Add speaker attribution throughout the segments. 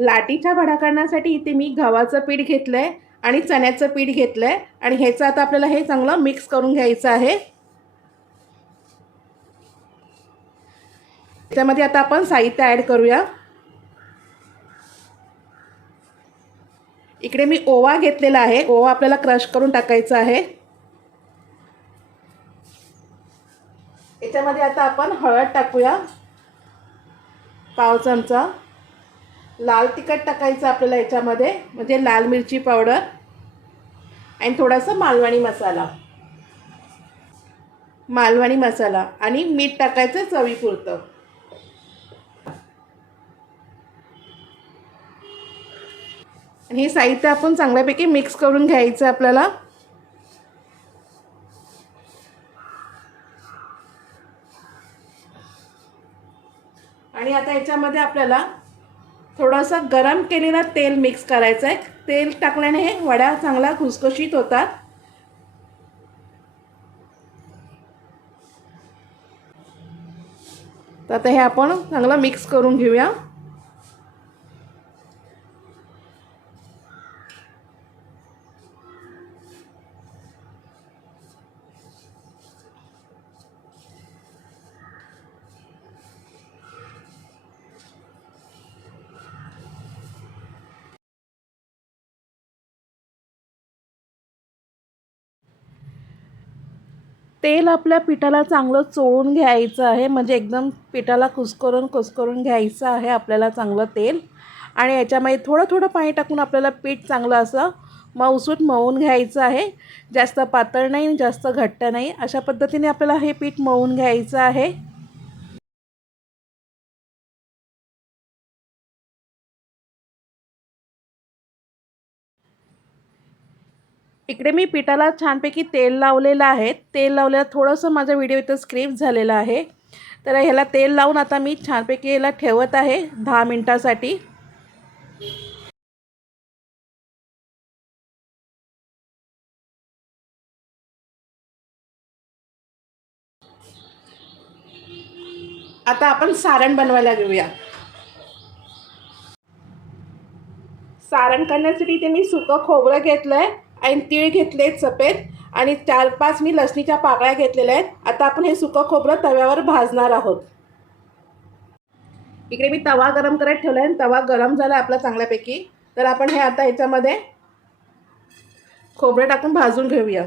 Speaker 1: लाटीच्या वडा करण्यासाठी इथे मी गव्हाचं पीठ घेतलं आहे आणि चण्याचं पीठ घेतलं आहे आणि ह्याचं आता आपल्याला हे चांगलं मिक्स करून घ्यायचं आहे. त्याच्यामध्ये आता आपण साहित्य ॲड करूया. इकडे मी ओवा घेतलेला आहे. ओवा आपल्याला क्रश करून टाकायचा आहे. याच्यामध्ये आता आपण हळद टाकूया. पाव चमचा. लाल तिखट टाकायचं आपल्याला याच्यामध्ये म्हणजे लाल मिरची पावडर आणि थोडासा मालवणी मसाला. मालवणी मसाला आणि मीठ टाकायचं चवीपुरतं. आणि हे साहित्य आपण चांगल्यापैकी मिक्स करून घ्यायचं आपल्याला. आणि आता याच्यामध्ये आपल्याला थोडंसं गरम केलेलं तेल मिक्स करायचं आहे तेल टाकल्याने हे वड्या चांगला खुसखुशीत होतात. तर आता हे आपण चांगलं मिक्स करून घेऊया. तेल आपल्या पिठाला चांगलं चोळून घ्यायचं आहे. म्हणजे एकदम पिठाला कुस्करून कुस्करून घ्यायचं आहे आपल्याला चांगलं तेल. आणि याच्यामध्ये थोडं थोडं पाणी टाकून आपल्याला पीठ चांगलं असं मऊसूट मळून घ्यायचं आहे. जास्त पातळ नाही जास्त घट्ट नाही. अशा पद्धतीने आपल्याला हे पीठ मळून घ्यायचं आहे. इकडे मी पिठाला छानपैकी तेल लावलेलं आहे. तेल लावल्यावर थोडंसं माझा व्हिडिओ इथं स्क्रिप्ट झालेला आहे. तर ह्याला तेल लावून आता मी छानपैकी याला ठेवत आहे दहा मिनटासाठी. आता आपण सारण बनवायला घेऊया. सारण करण्यासाठी इथे मी सुकं खोबरं घेतलं आहे आणि तीळ घेतले आहेत सफेद. आणि चार पाच मी लसणीच्या पाकळ्या घेतलेल्या आहेत. आता आपण हे सुकं खोबरं तव्यावर भाजणार आहोत. इकडे मी तवा गरम करत ठेवला आहे तवा गरम झाला आपला चांगल्यापैकी. तर आपण हे आता ह्याच्यामध्ये खोबरं टाकून भाजून घेऊया.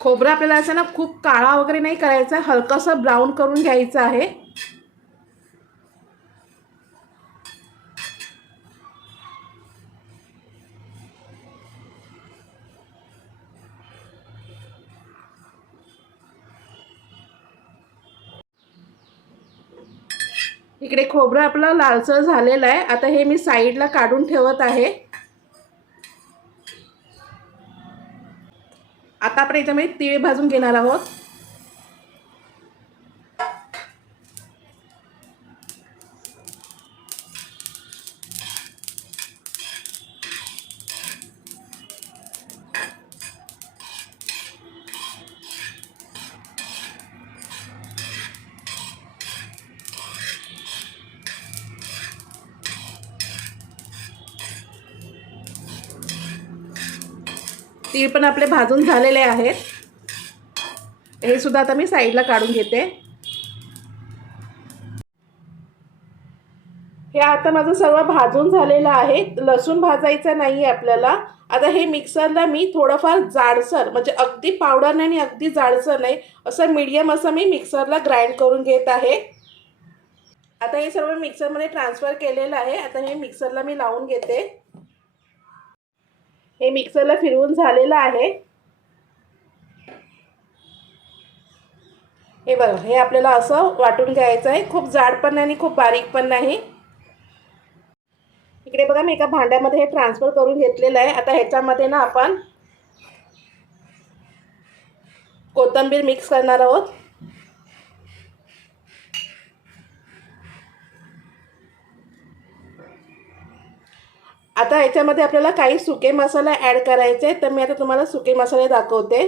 Speaker 1: खोबरं आपल्याला असं ना खूप काळा वगैरे नाही करायचा हलकंसं ब्राऊन करून घ्यायचं आहे. इकडे खोबरं आपलं लालसर झालेलं आहे. आता हे मी साईडला काढून ठेवत आहे. आता आपण याच्यामध्ये तीळ भाजून घेणार आहोत. तीळ पण आपले भाजून झालेले आहेत. हे सुद्धा आता मी साईडला काढून घेते. हे आता माझं सर्व भाजून झालेलं आहे. लसूण भाजायचं नाही आहे आपल्याला. आता हे मिक्सरला मी थोडंफार जाडसर म्हणजे अगदी पावडर नाही आणि अगदी जाडसर नाही असं मीडियम असं मी मिक्सरला ग्राइंड करून घेत आहे. आता हे सर्व मिक्सरमध्ये ट्रान्सफर केलेलं आहे. आता हे मिक्सरला मी लावून घेते. हे मिक्सरला फिरवून झालेलं आहे. हे बघा हे आपल्याला असं वाटून घ्यायचं आहे. खूप जाड पण नाही आणि खूप बारीक पण नाही. इकडे बघा मी एका भांड्यामध्ये हे ट्रान्सफर करून घेतलेलं आहे. आता ह्याच्यामध्ये ना आपण कोथिंबीर मिक्स करणार आहोत. आता याच्यामध्ये आपल्याला काही सुके मसाला ॲड करायचे तर मी आता तुम्हाला सुके मसाले दाखवते.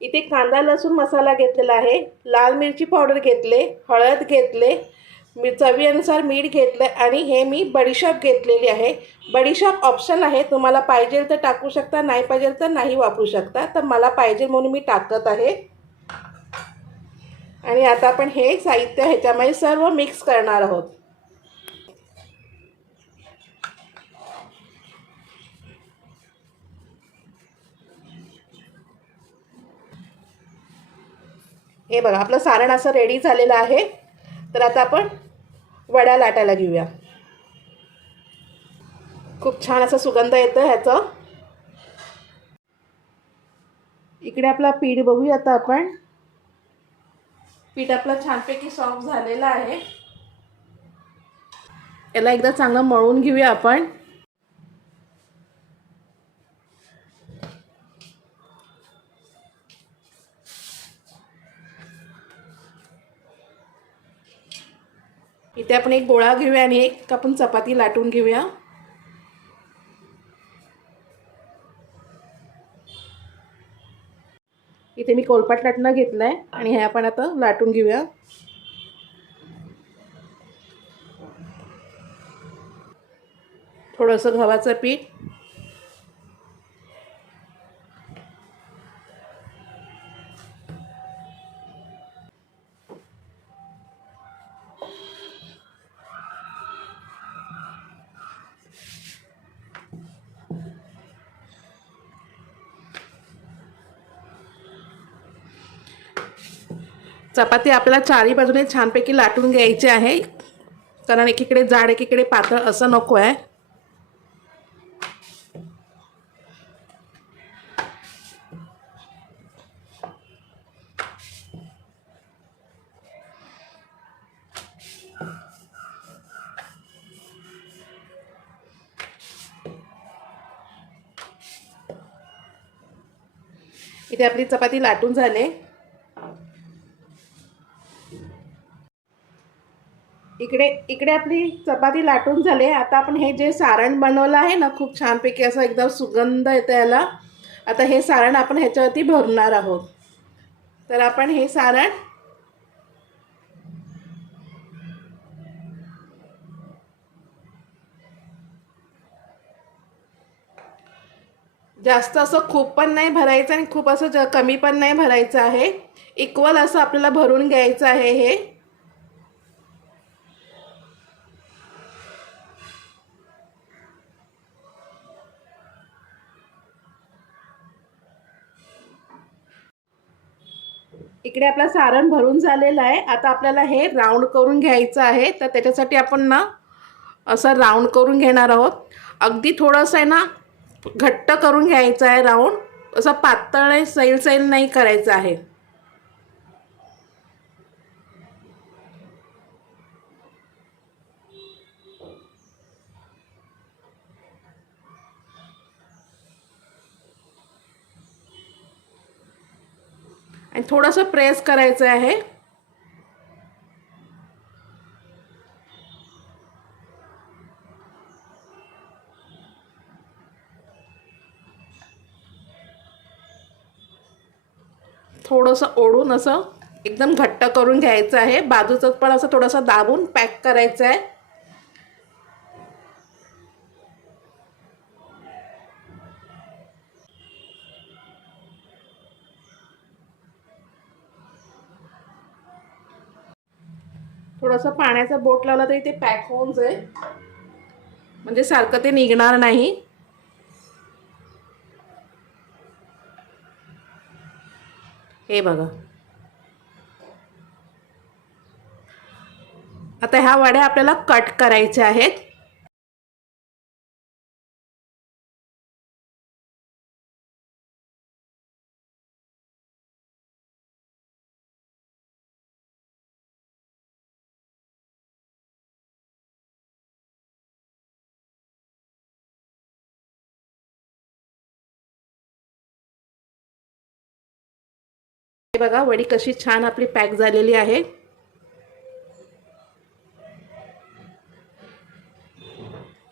Speaker 1: इथे कांदा लसूण मसाला घेतलेला आहे. लाल मिरची पावडर घेतले हळद घेतले मी चवीनुसार मीठ घेतलं आणि हे मी बडीशॉप घेतलेली आहे. बडीशॉप ऑप्शन आहे तुम्हाला पाहिजे तर टाकू शकता नाही पाहिजे तर नाही वापरू शकता तर मला पाहिजे म्हणून मी टाकत आहे. आणि आता आपण हे साहित्य ह्याच्यामध्ये सर्व मिक्स करणार आहोत. हे बघा आपलं सारण असं रेडी झालेलं आहे. तर आता आपण वड्या लाटायला घेऊया. खूप छान असा सुगंध येतं ह्याचं. इकडे आपला पीठ बघूया आता आपण. पीठ आपलं छानपैकी सॉफ्ट झालेलं आहे. याला एकदा चांगलं मळून घेऊया आपण. इथे आपण एक गोळा घेऊया आणि एक आपण चपाती लाटून घेऊया. इथे मी कोलपाट लाटणं घेतलं आहे आणि हे आपण आता लाटून घेऊया. थोडंसं गव्हाचं पीठ चपाती आपल्याला चारी बाजूने छानपैकी लाटून घ्यायची आहे. कारण एकीकडे जाड एकीकडे पातळ असं नको आहे. इथे आपली चपाती लाटून झाले. इकडे इकडे आपली चपाती लाटून झाली आता आपण हे जे सारण बनवलं आहे ना खूप छानपैकी असं एकदम सुगंध येतं याला. आता हे सारण आपण ह्याच्यावरती भरणार आहोत. तर आपण हे सारण जास्त असं खूप पण नाही भरायचं आणि खूप असं ज कमी पण नाही भरायचं आहे. इक्वल असं आपल्याला भरून घ्यायचं आहे हे. इकडे आपलं सारण भरून झालेलं आहे. आता आपल्याला हे राऊंड करून घ्यायचं आहे. तर त्याच्यासाठी आपण ना असं राऊंड करून घेणार आहोत. अगदी थोडंसं आहे ना घट्ट करून घ्यायचं आहे राऊंड असं पातळ सैल सैल नाही करायचं आहे. आणि थोडंसं प्रेस करायचं आहे. थोडंसं ओढून असं एकदम घट्ट करून घ्यायचं आहे. बाजूचं पण असं थोडंसं दाबून पॅक करायचं आहे. थोडंसं पाण्याचा बोट लावला तरी ते पॅक होऊन जाईल. म्हणजे सारखं ते निघणार नाही. हे बघा. आता ह्या वड्या आपल्याला कट करायच्या आहेत. बघा वडी कशी छान आपली पॅक झालेली आहे.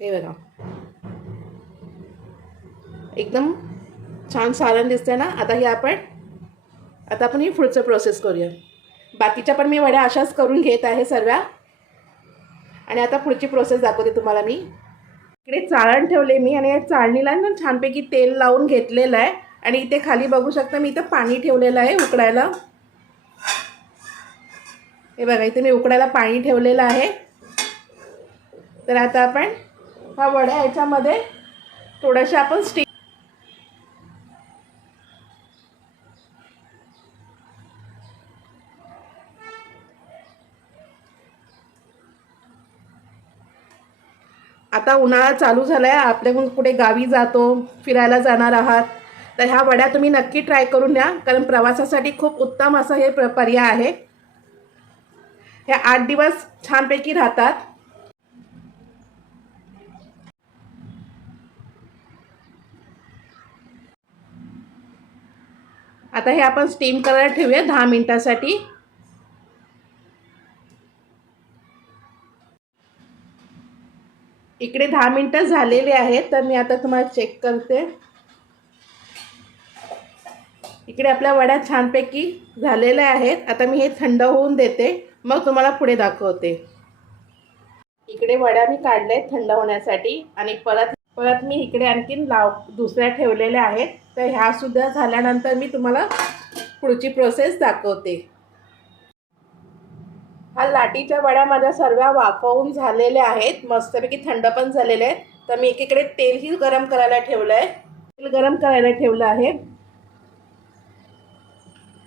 Speaker 1: ते बघा. एकदम छान सारण दिसतंय ना? आता हे आपण आता आपण ही पुढचं प्रोसेस करूया. बाकीच्या पण मी वड्या अशाच करून घेत आहे सर्व. आणि आता पुढची प्रोसेस दाखवते तुम्हाला मी. इकडे चाळण ठेवले मी आणि या चाळणीला ना छानपैकी तेल लावून घेतलेलं आहे. आणि इथे खाली बघू शकता मी इथं पाणी ठेवलेलं आहे उकडायला. हे बघा इथे मी उकडायला पाणी ठेवलेलं आहे. तर आता आपण हा वड्या याच्यामध्ये थोड्याशा आपण स्टीम आता उन्हाळा चालू झाला आहे आपल्याकडून कुठे गावी जातो फिरायला जाणार आहात. तर ह्या वड्या तुम्ही नक्की ट्राय करून द्या कारण प्रवासासाठी खूप उत्तम असं हे प्र पर्याय आहे. हे आठ दिवस छानपैकी राहतात. आता हे आपण स्टीम करायला ठेवूया दहा मिनिटासाठी. इकडे दहा मिनटं झालेले आहेत तर मी आता तुम्हाला चेक करते. इकडे आपल्या वड्या छानपैकी झालेल्या आहेत. आता मी हे थंड होऊन देते. मग तुम्हाला पुढे दाखवते. इकडे वड्या मी काढल्या आहेत थंड होण्यासाठी आणि परत परत मी इकडे आणखीन लाव दुसऱ्या ठेवलेल्या आहेत. तर ह्यासुद्धा झाल्यानंतर मी तुम्हाला पुढची प्रोसेस दाखवते. हा लाटीच्या वड्या माझ्या सर्व वाफवून झालेल्या आहेत. मस्तपैकी थंड पण झालेले आहेत. तर मी एकीकडे तेलही गरम करायला ठेवलं आहे तेल गरम करायला ठेवलं आहे.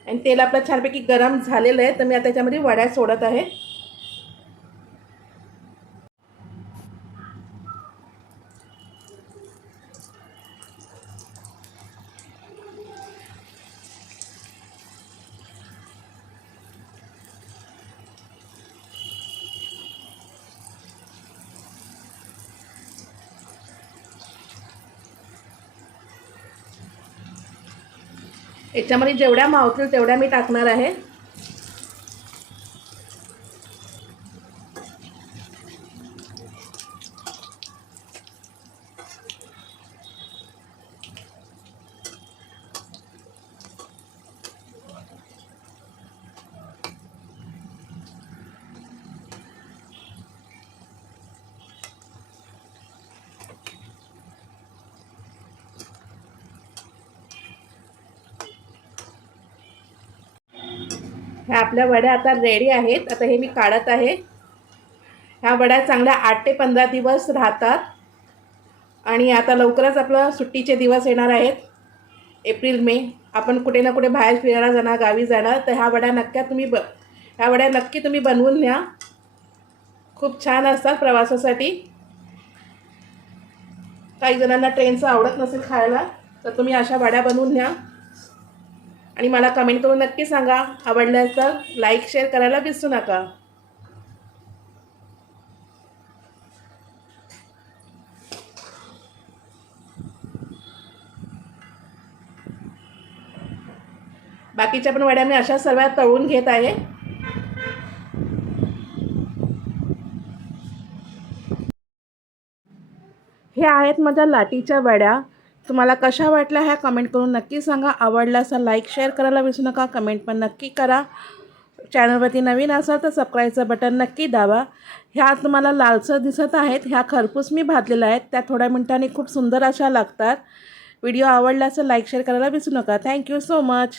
Speaker 1: आणि तेल आपलं छानपैकी गरम झालेलं आहे तर मी आता त्याच्यामध्ये वड्या सोडत आहे. याच्यामध्ये जेवढ्या मावतील तेवढ्या मी टाकणार आहे. ह्या आपल्या वड्या आता रेडी आहेत. आता हे मी काढत आहे. ह्या वड्या चांगल्या आठ ते पंधरा दिवस राहतात. आणि आता लवकरच आपलं सुट्टीचे दिवस येणार आहेत. April May. आपण कुठे ना कुठे बाहेर फिरायला जाणार गावी जाणार. तर ह्या वड्या नक्की तुम्ही ब ह्या वड्या नक्की तुम्ही बनवून न्या खूप छान असतात प्रवासासाठी. काही जणांना ट्रेनचं आवडत नसेल खायला तर तुम्ही अशा वड्या बनवून न्या आणि मला कमेंट करून नक्की सांगा. आवडल्यास तर लाईक शेअर करायला विसरू नका. बाकीच्या पण वड्या मी अशा सर्व तळून घेत आहे. हे आहेत माझ्या लाटीच्या वड्या. तुम्हाला कशा वाटल्या ह्या कमेंट करून नक्की सांगा. आवडला असा लाईक शेअर करायला विसरू नका. कमेंट पण नक्की करा. चॅनलवरती नवीन असाल तर सबस्क्राईबचं बटन नक्की दाबा. ह्या तुम्हाला लालसर दिसत आहेत. ह्या खरपूस मी भाजलेल्या आहेत. त्या थोड्या मिनटांनी खूप सुंदर अशा लागतात. व्हिडिओ आवडला असं लाईक शेअर करायला विसरू नका. Thank you so much